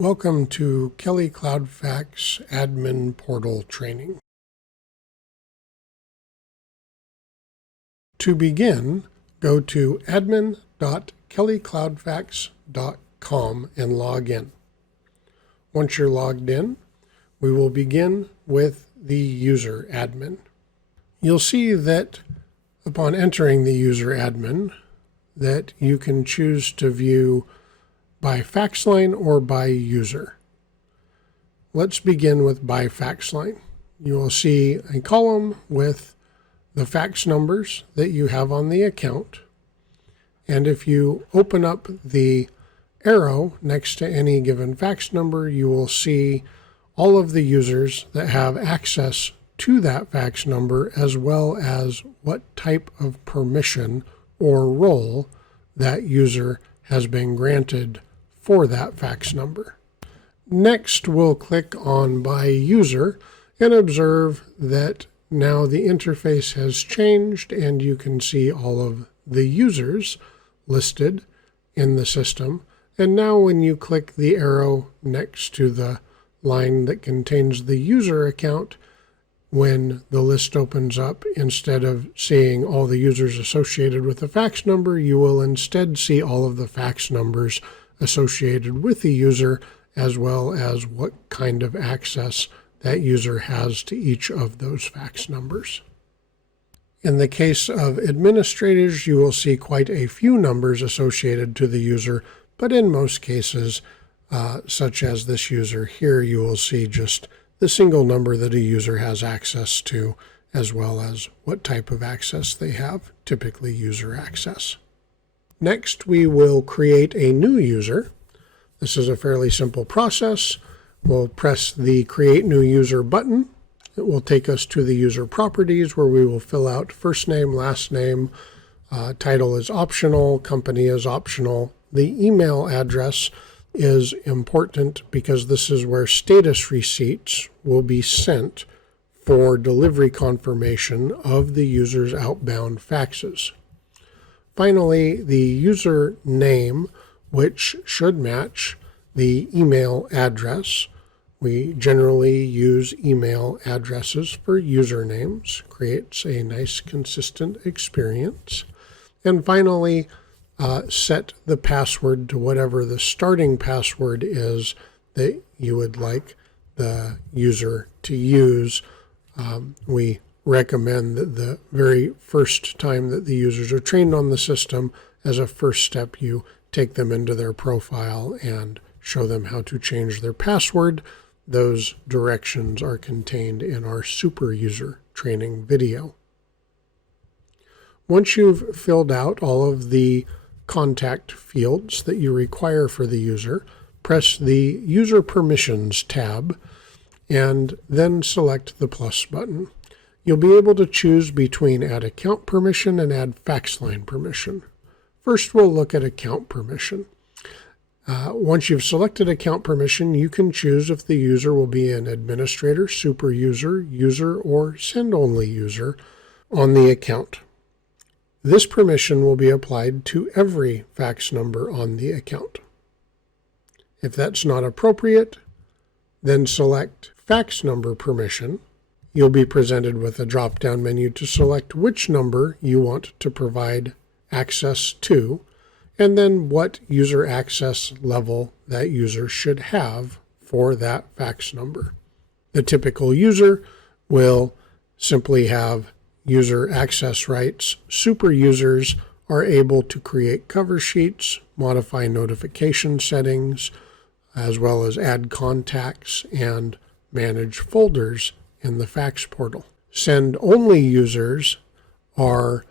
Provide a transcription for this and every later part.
Welcome to Kelly CloudFax Admin Portal Training. To begin, go to admin.kellycloudfax.com and log in. Once you're logged in, we will begin with the user admin. You'll see that upon entering the user admin that you can choose to view by fax line or by user. Let's begin with by fax line. You will see a column with the fax numbers that you have on the account. And if you open up the arrow next to any given fax number, you will see all of the users that have access to that fax number, as well as what type of permission or role that user has been granted for that fax number. Next, we'll click on by user and observe that now the interface has changed and you can see all of the users listed in the system. And now when you click the arrow next to the line that contains the user account, when the list opens up, instead of seeing all the users associated with the fax number, you will instead see all of the fax numbers associated with the user, as well as what kind of access that user has to each of those fax numbers. In the case of administrators, you will see quite a few numbers associated to the user, but in most cases, such as this user here, you will see just the single number that a user has access to, as well as what type of access they have, typically user access. Next, we will create a new user. This is a fairly simple process. We'll press the Create New User button. It will take us to the user properties where we will fill out first name, last name, title is optional, company is optional. The email address is important because this is where status receipts will be sent for delivery confirmation of the user's outbound faxes. Finally, the user name, which should match the email address. We generally use email addresses for usernames. Creates a nice consistent experience. And finally, set the password to whatever the starting password is that you would like the user to use. We recommend that the very first time that the users are trained on the system, as a first step, you take them into their profile and show them how to change their password. Those directions are contained in our super user training video. Once you've filled out all of the contact fields that you require for the user, press the User Permissions tab and then select the plus button. You'll be able to choose between Add Account Permission and Add Fax Line Permission. First, we'll look at Account Permission. Once you've selected Account Permission, you can choose if the user will be an administrator, super user, user, or send-only user on the account. This permission will be applied to every fax number on the account. If that's not appropriate, then select Fax Number Permission. You'll be presented with a drop-down menu to select which number you want to provide access to, and then what user access level that user should have for that fax number. The typical user will simply have user access rights. Super users are able to create cover sheets, modify notification settings, as well as add contacts and manage folders in the fax portal. Send-only users are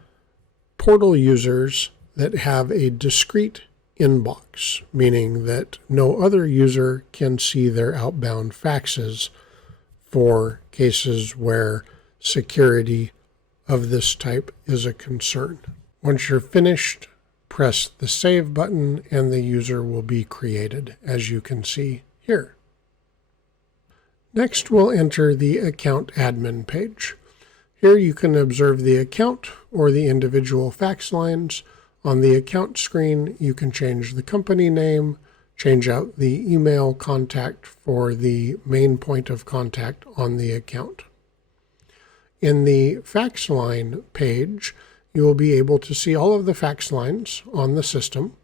portal users that have a discrete inbox, meaning that no other user can see their outbound faxes for cases where security of this type is a concern. Once you're finished, press the Save button and the user will be created, as you can see here. Next, we'll enter the Account Admin page. Here you can observe the account or the individual fax lines. On the account screen, you can change the company name, change out the email contact for the main point of contact on the account. In the fax line page, you will be able to see all of the fax lines on the system,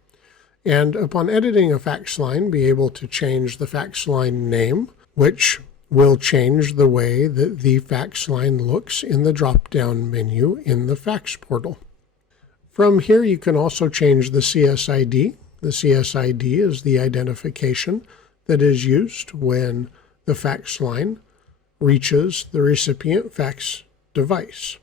and upon editing a fax line, be able to change the fax line name, which will change the way that the fax line looks in the drop-down menu in the fax portal. From here, you can also change the CSID. The CSID is the identification that is used when the fax line reaches the recipient fax device.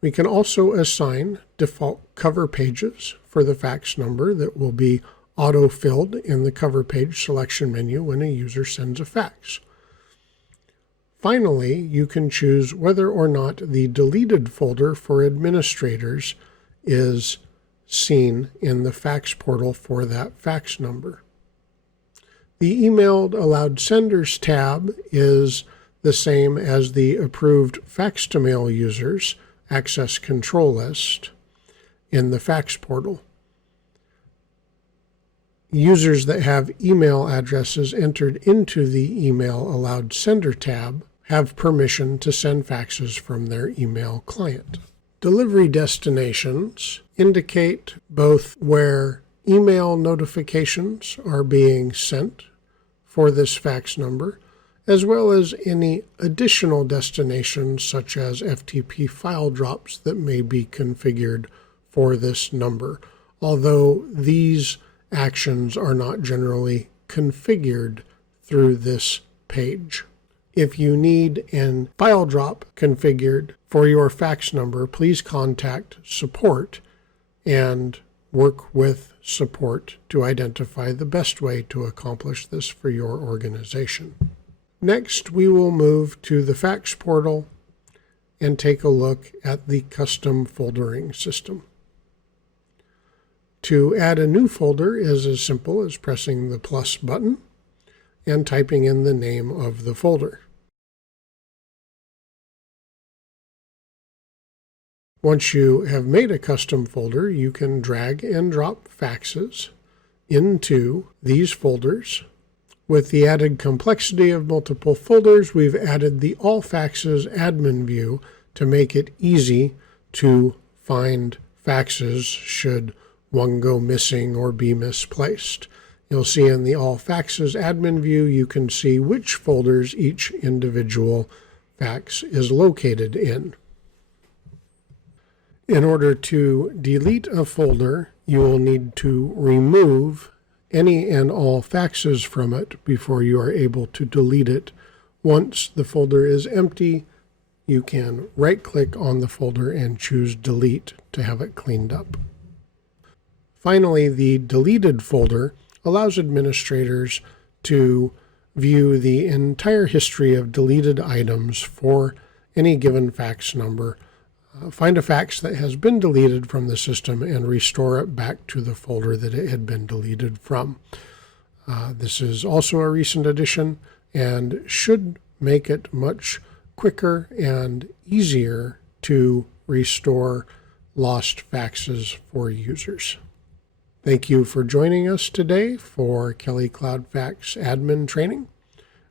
We can also assign default cover pages for the fax number that will be auto-filled in the cover page selection menu when a user sends a fax. Finally, you can choose whether or not the deleted folder for administrators is seen in the fax portal for that fax number. The Emailed Allowed Senders tab is the same as the Approved Fax to Mail Users access control list in the fax portal. Users that have email addresses entered into the Email Allowed Sender tab have permission to send faxes from their email client. Delivery destinations indicate both where email notifications are being sent for this fax number, as well as any additional destinations such as FTP file drops that may be configured for this number, although these actions are not generally configured through this page. If you need a file drop configured for your fax number, please contact support and work with support to identify the best way to accomplish this for your organization. Next, we will move to the fax portal and take a look at the custom foldering system. To add a new folder is as simple as pressing the plus button and typing in the name of the folder. Once you have made a custom folder, you can drag and drop faxes into these folders. With the added complexity of multiple folders, we've added the All Faxes admin view to make it easy to find faxes should one go missing or be misplaced. You'll see in the All Faxes admin view, you can see which folders each individual fax is located in. In order to delete a folder, you will need to remove any and all faxes from it before you are able to delete it. Once the folder is empty, you can right-click on the folder and choose Delete to have it cleaned up. Finally, the deleted folder allows administrators to view the entire history of deleted items for any given fax number. Find a fax that has been deleted from the system and restore it back to the folder that it had been deleted from. This is also a recent addition and should make it much quicker and easier to restore lost faxes for users. Thank you for joining us today for Kelly Cloud Fax admin training.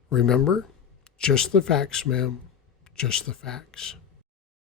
Remember, just the fax, ma'am, just the fax.